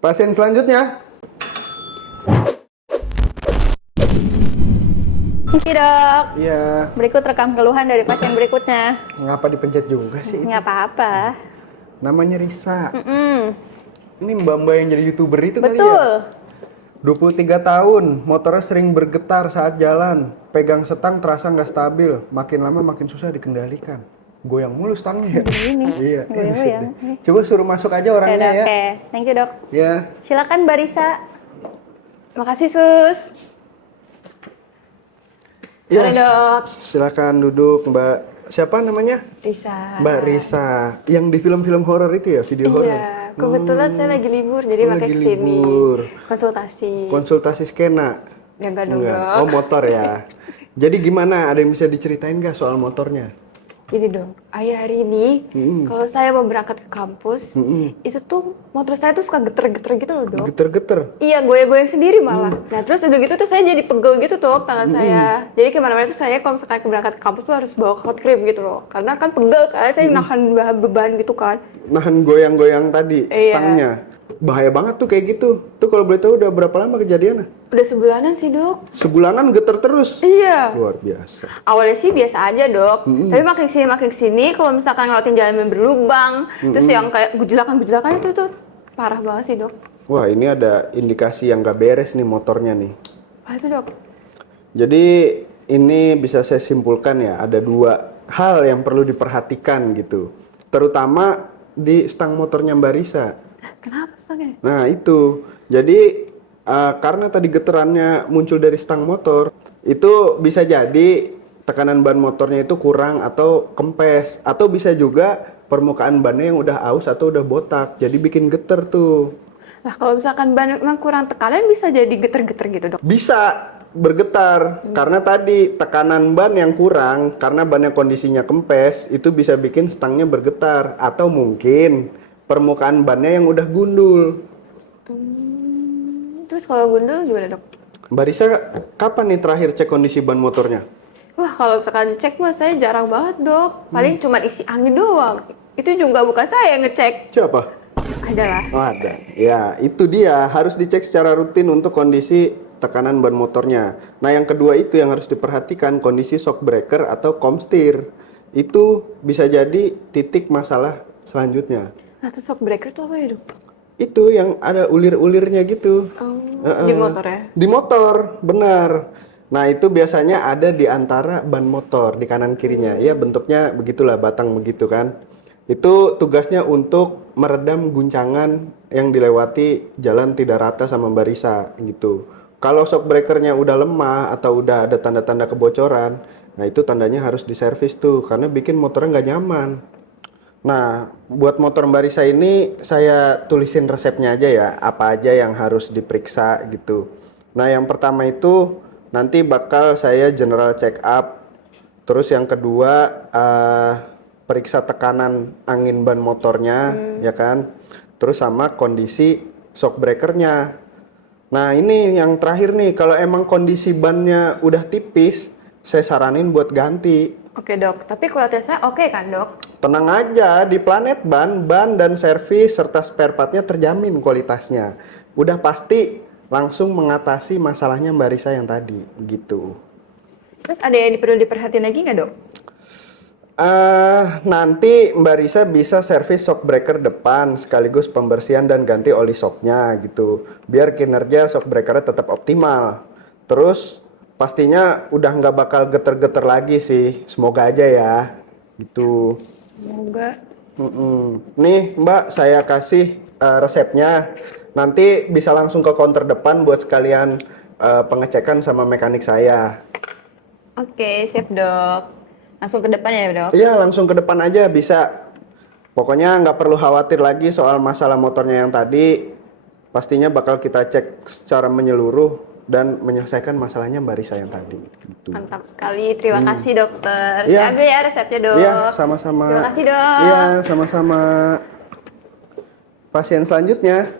Pasien selanjutnya. Isi dok. Iya. Berikut rekam keluhan dari pasien berikutnya. Ngapa dipencet juga sih? Nggak apa-apa. Namanya Risa. Mm-mm. Ini mbak-mbak yang jadi YouTuber itu kali ya? Betul. 23 tahun, motornya sering bergetar saat jalan. Pegang setang terasa nggak stabil. Makin lama makin susah dikendalikan. Goyang mulu stangnya ya? Ini. Iya, Goyang-goyang. buset deh. Coba suruh masuk aja Oke, orangnya dok. ya. Oke, thank you dok. Ya. Silakan Mbak Risa. Makasih sus. Ya, Sore dok. silakan duduk Mbak. Siapa namanya? Risa. Mbak Risa. Yang di film-film horor itu ya, video horor? Iya, kebetulan saya lagi libur jadi Oh, pakai lagi kesini. libur. Konsultasi. Konsultasi skena? Ya enggak dong, Enggak. Dok. Oh, motor ya. Jadi gimana? Ada yang bisa diceritain nggak soal motornya? Gini dong, akhir hari ini kalau saya mau berangkat ke kampus, itu tuh motor saya tuh suka geter-geter gitu loh dok. Geter-geter. Iya, goyang-goyang sendiri malah. Nah terus udah gitu tuh saya jadi pegel gitu tuh tangan saya. Jadi kemana-mana tuh saya kalau misalkan berangkat ke kampus tuh harus bawa hot cream gitu loh. Karena kan pegel kan, saya nahan beban gitu kan. Nahan goyang-goyang tadi, Iya. stangnya. Bahaya banget tuh kayak gitu. Tuh kalau boleh tahu udah berapa lama kejadiannya? Udah sebulanan sih dok. Sebulanan geter terus? Iya. Luar biasa. Awalnya sih biasa aja dok, tapi makin sini kalau misalkan ngelewatin jalan yang berlubang, terus yang kayak gujlakan itu tuh parah banget sih dok. Wah, ini ada indikasi yang gak beres nih motornya nih. Apa itu dok? Jadi ini bisa saya simpulkan ya, ada dua hal yang perlu diperhatikan gitu. Terutama di stang motornya Mbak Risa. Kenapa stangnya? Nah itu, jadi karena tadi geterannya muncul dari stang motor, itu bisa jadi tekanan ban motornya itu kurang atau kempes, atau bisa juga permukaan bannya yang udah aus atau udah botak, jadi bikin geter tuh. Nah kalau misalkan ban memang kurang tekanan bisa jadi geter-geter gitu dok? Bisa bergetar karena tadi tekanan ban yang kurang, karena bannya kondisinya kempes, itu bisa bikin stangnya bergetar, atau mungkin permukaan bannya yang udah gundul. Terus kalau gundul gimana dok? Mbak Risa, kapan nih terakhir cek kondisi ban motornya? Wah kalau misalkan cek mah saya jarang banget dok, paling cuma isi angin doang. Itu juga bukan saya yang ngecek. Siapa? Adalah. Oh, ada. Ya, itu dia. Harus dicek secara rutin untuk kondisi tekanan ban motornya. Nah, yang kedua itu yang harus diperhatikan, kondisi shock breaker atau komstir. Itu bisa jadi titik masalah selanjutnya. Nah terus shock breaker itu apa ya dok? Itu yang ada ulir-ulirnya gitu. Di motor ya? Di motor, benar. Nah, itu biasanya ada di antara ban motor, di kanan kirinya. Ya, bentuknya begitulah, batang begitu kan. Itu tugasnya untuk meredam guncangan yang dilewati jalan tidak rata sama Mbak Risa gitu. Kalau shock breakernya udah lemah atau udah ada tanda-tanda kebocoran, nah itu tandanya harus diservis tuh, karena bikin motornya nggak nyaman. Nah, buat motor Mbak Risa ini saya tulisin resepnya aja ya, apa aja yang harus diperiksa gitu. Nah, yang pertama itu nanti bakal saya general check up. Terus yang kedua periksa tekanan angin ban motornya, ya kan. Terus sama kondisi shock breakernya. Nah, ini yang terakhir nih, kalau emang kondisi bannya udah tipis, saya saranin buat ganti. Oke dok, tapi kualitasnya oke kan dok? Tenang aja, di Planet ban dan servis serta spare partnya terjamin kualitasnya. Udah pasti langsung mengatasi masalahnya Mbak Risa yang tadi, gitu. Terus ada yang perlu diperhatiin lagi nggak dok? Nanti Mbak Risa bisa servis shock breaker depan sekaligus pembersihan dan ganti oli shocknya gitu. Biar kinerja shock breakernya tetap optimal. Terus pastinya udah nggak bakal geter-geter lagi sih. Semoga aja ya, gitu. Semoga. Nih Mbak, saya kasih resepnya. Nanti bisa langsung ke counter depan buat sekalian pengecekan sama mekanik saya. Oke, siap dok. Langsung ke depan ya dok? Iya, langsung ke depan aja bisa. Pokoknya nggak perlu khawatir lagi soal masalah motornya yang tadi. Pastinya bakal kita cek secara menyeluruh dan menyelesaikan masalahnya Mbak Risa yang tadi. Gitu. Mantap sekali, terima kasih dokter. Iya. Saya ambil ya resepnya dok. Iya, sama-sama. Terima kasih dok. Iya, sama-sama. Pasien selanjutnya.